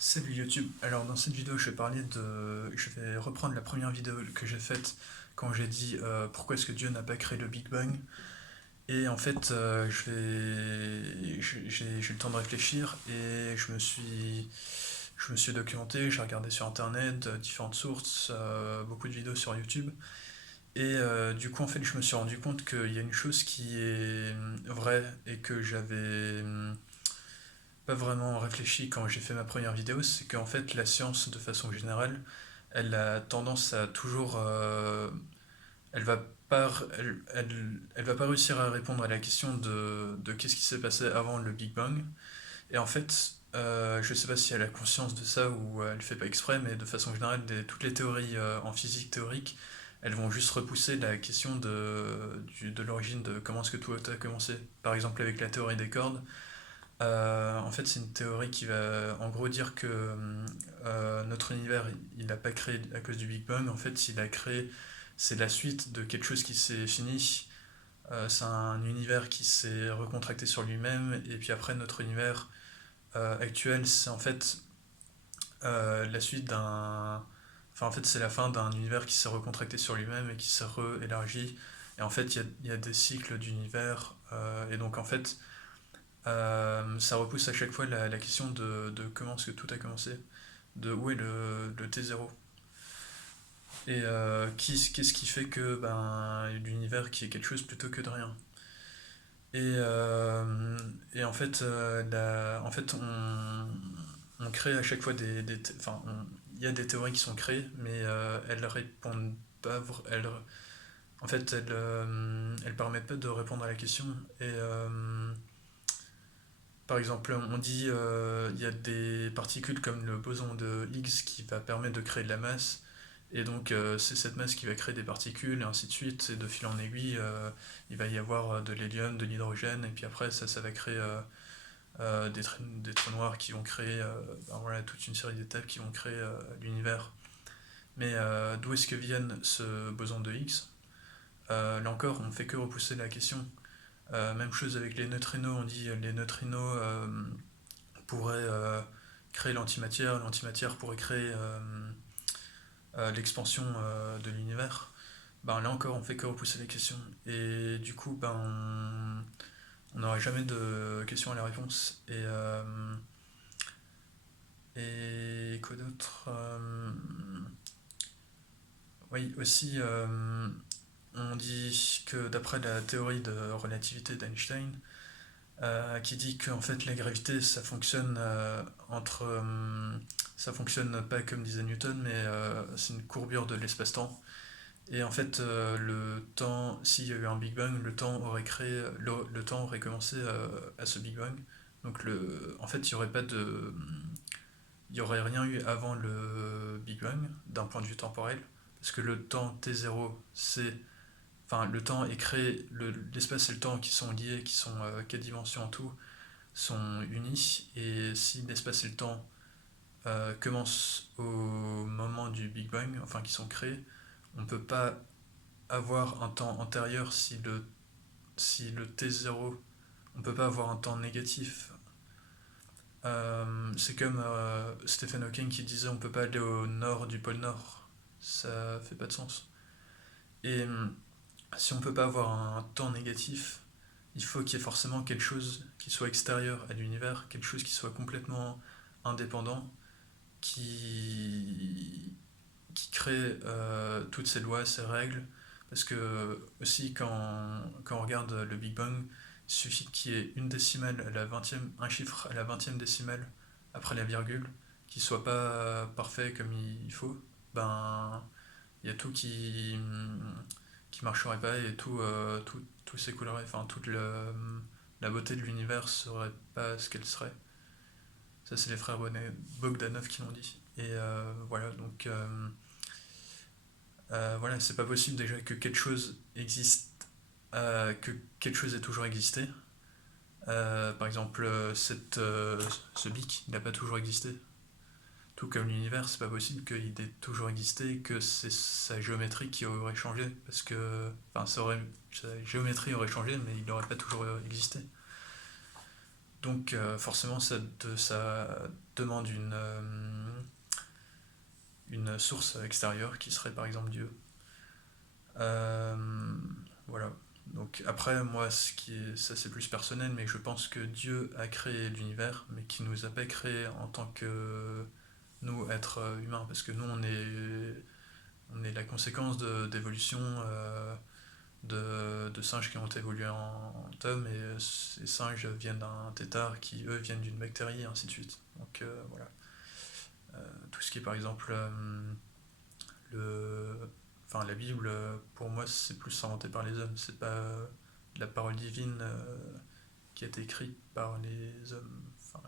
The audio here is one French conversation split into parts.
Salut YouTube. Alors dans cette vidéo, je vais reprendre la première vidéo que j'ai faite quand j'ai dit pourquoi est-ce que Dieu n'a pas créé le Big Bang. Et en fait, j'ai eu le temps de réfléchir et je me suis documenté, j'ai regardé sur internet, différentes sources, beaucoup de vidéos sur YouTube. Et du coup, en fait, je me suis rendu compte qu'il y a une chose qui est vraie et que j'avais pas vraiment réfléchi quand j'ai fait ma première vidéo, c'est qu'en fait la science de façon générale, elle a tendance à toujours, elle va pas, elle va pas réussir à répondre à la question de qu'est-ce qui s'est passé avant le Big Bang. Et en fait, je sais pas si elle a conscience de ça ou elle fait pas exprès, mais de façon générale, toutes les théories en physique théorique, elles vont juste repousser la question de l'origine de comment est-ce que tout a commencé. Par exemple avec la théorie des cordes. En fait, c'est une théorie qui va en gros dire que notre univers, il n'a pas créé à cause du Big Bang. En fait, il a créé, c'est la suite de quelque chose qui s'est fini. C'est un univers qui s'est recontracté sur lui-même. Et puis après, notre univers actuel, c'est en fait la suite d'un. Enfin, en fait, c'est la fin d'un univers qui s'est recontracté sur lui-même et qui s'est re-élargi. Et en fait, il y a des cycles d'univers. Et donc, en fait, ça repousse à chaque fois la question de comment est-ce que tout a commencé, de où est le T0. Et qu'est-ce qui fait que l'univers qui est quelque chose plutôt que de rien. Et, et en fait, on crée à chaque fois il y a des théories qui sont créées, mais elles répondent pas. En fait, elles permettent pas de répondre à la question. Et par exemple, on dit il y a des particules comme le boson de Higgs qui va permettre de créer de la masse, et donc c'est cette masse qui va créer des particules, et ainsi de suite, et de fil en aiguille, il va y avoir de l'hélium, de l'hydrogène, et puis après ça va créer des trous noirs qui vont créer voilà, toute une série d'étapes qui vont créer l'univers. Mais d'où est-ce que viennent ce boson de Higgs? Là encore, on ne fait que repousser la question. Même chose avec les neutrinos, on dit les neutrinos pourraient créer l'antimatière pourrait créer l'expansion de l'univers. Ben, là encore, on fait que repousser les questions. Et du coup, on n'aura jamais de questions à la réponse. Et quoi d'autre Oui, aussi, on dit que d'après la théorie de relativité d'Einstein, qui dit qu'en fait la gravité ça fonctionne ça fonctionne pas comme disait Newton, mais c'est une courbure de l'espace-temps. Et en fait, le temps, s'il y a eu un Big Bang, le temps aurait commencé à ce Big Bang. Donc en fait, il y aurait rien eu avant le Big Bang d'un point de vue temporel, parce que le temps T0, enfin, le temps est créé, l'espace et le temps qui sont liés, qui sont quatre dimensions en tout, sont unis. Et si l'espace et le temps commencent au moment du Big Bang, enfin qui sont créés, on ne peut pas avoir un temps antérieur si le T0, on ne peut pas avoir un temps négatif. C'est comme Stephen Hawking qui disait on ne peut pas aller au nord du pôle Nord. Ça fait pas de sens. Et si on ne peut pas avoir un temps négatif, il faut qu'il y ait forcément quelque chose qui soit extérieur à l'univers, quelque chose qui soit complètement indépendant, qui, qui crée toutes ces lois, ces règles. Parce que aussi quand on regarde le Big Bang, il suffit qu'il y ait une décimale à la 20e, un chiffre à la 20e décimale après la virgule, qui soit pas parfait comme il faut, ben il y a tout qui marcherait pas et tout s'écoulerait. Enfin, la beauté de l'univers serait pas ce qu'elle serait. Ça, c'est les frères Bogdanov qui l'ont dit. Et voilà, donc voilà, c'est pas possible déjà que quelque chose existe, que quelque chose ait toujours existé. Par exemple, ce bic, il n'a pas toujours existé. Tout comme l'univers, c'est pas possible qu'il ait toujours existé et que c'est sa géométrie qui aurait changé. Parce que. Enfin, sa géométrie aurait changé, mais il n'aurait pas toujours existé. Donc, forcément, demande une source extérieure qui serait par exemple Dieu. Euh, voilà. Donc après, moi, ça c'est plus personnel, mais je pense que Dieu a créé l'univers, mais qu'il nous a pas créé en tant que nous, êtres humains, parce que nous, on est la conséquence d'évolution de singes qui ont évolué en hommes, et ces singes viennent d'un tétard qui, eux, viennent d'une bactérie, et ainsi de suite. Donc voilà. Tout ce qui est par exemple le, enfin la Bible, pour moi, c'est plus inventé par les hommes. C'est pas la parole divine qui a été écrite par les hommes. Enfin,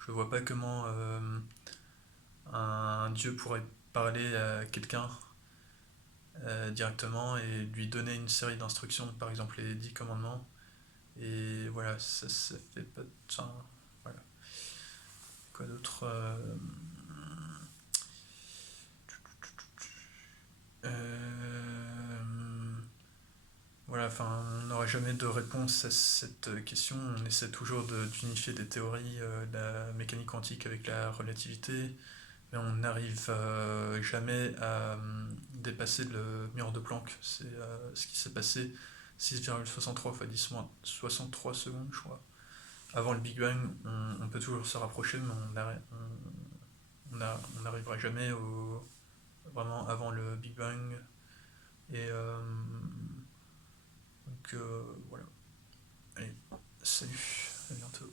je vois pas comment un Dieu pourrait parler à quelqu'un directement et lui donner une série d'instructions, par exemple les 10 commandements. Et voilà, ça fait pas. Enfin, voilà. Quoi d'autre Euh, Voilà, enfin, on n'aura jamais de réponse à cette question. On essaie toujours d'unifier des théories, la mécanique quantique avec la relativité, mais on n'arrive jamais à dépasser le mur de Planck. C'est ce qui s'est passé 6,63 fois 10 moins 63 secondes, je crois. Avant le Big Bang, on peut toujours se rapprocher, mais on n'arrivera jamais vraiment avant le Big Bang. Et donc voilà. Allez, salut, à bientôt.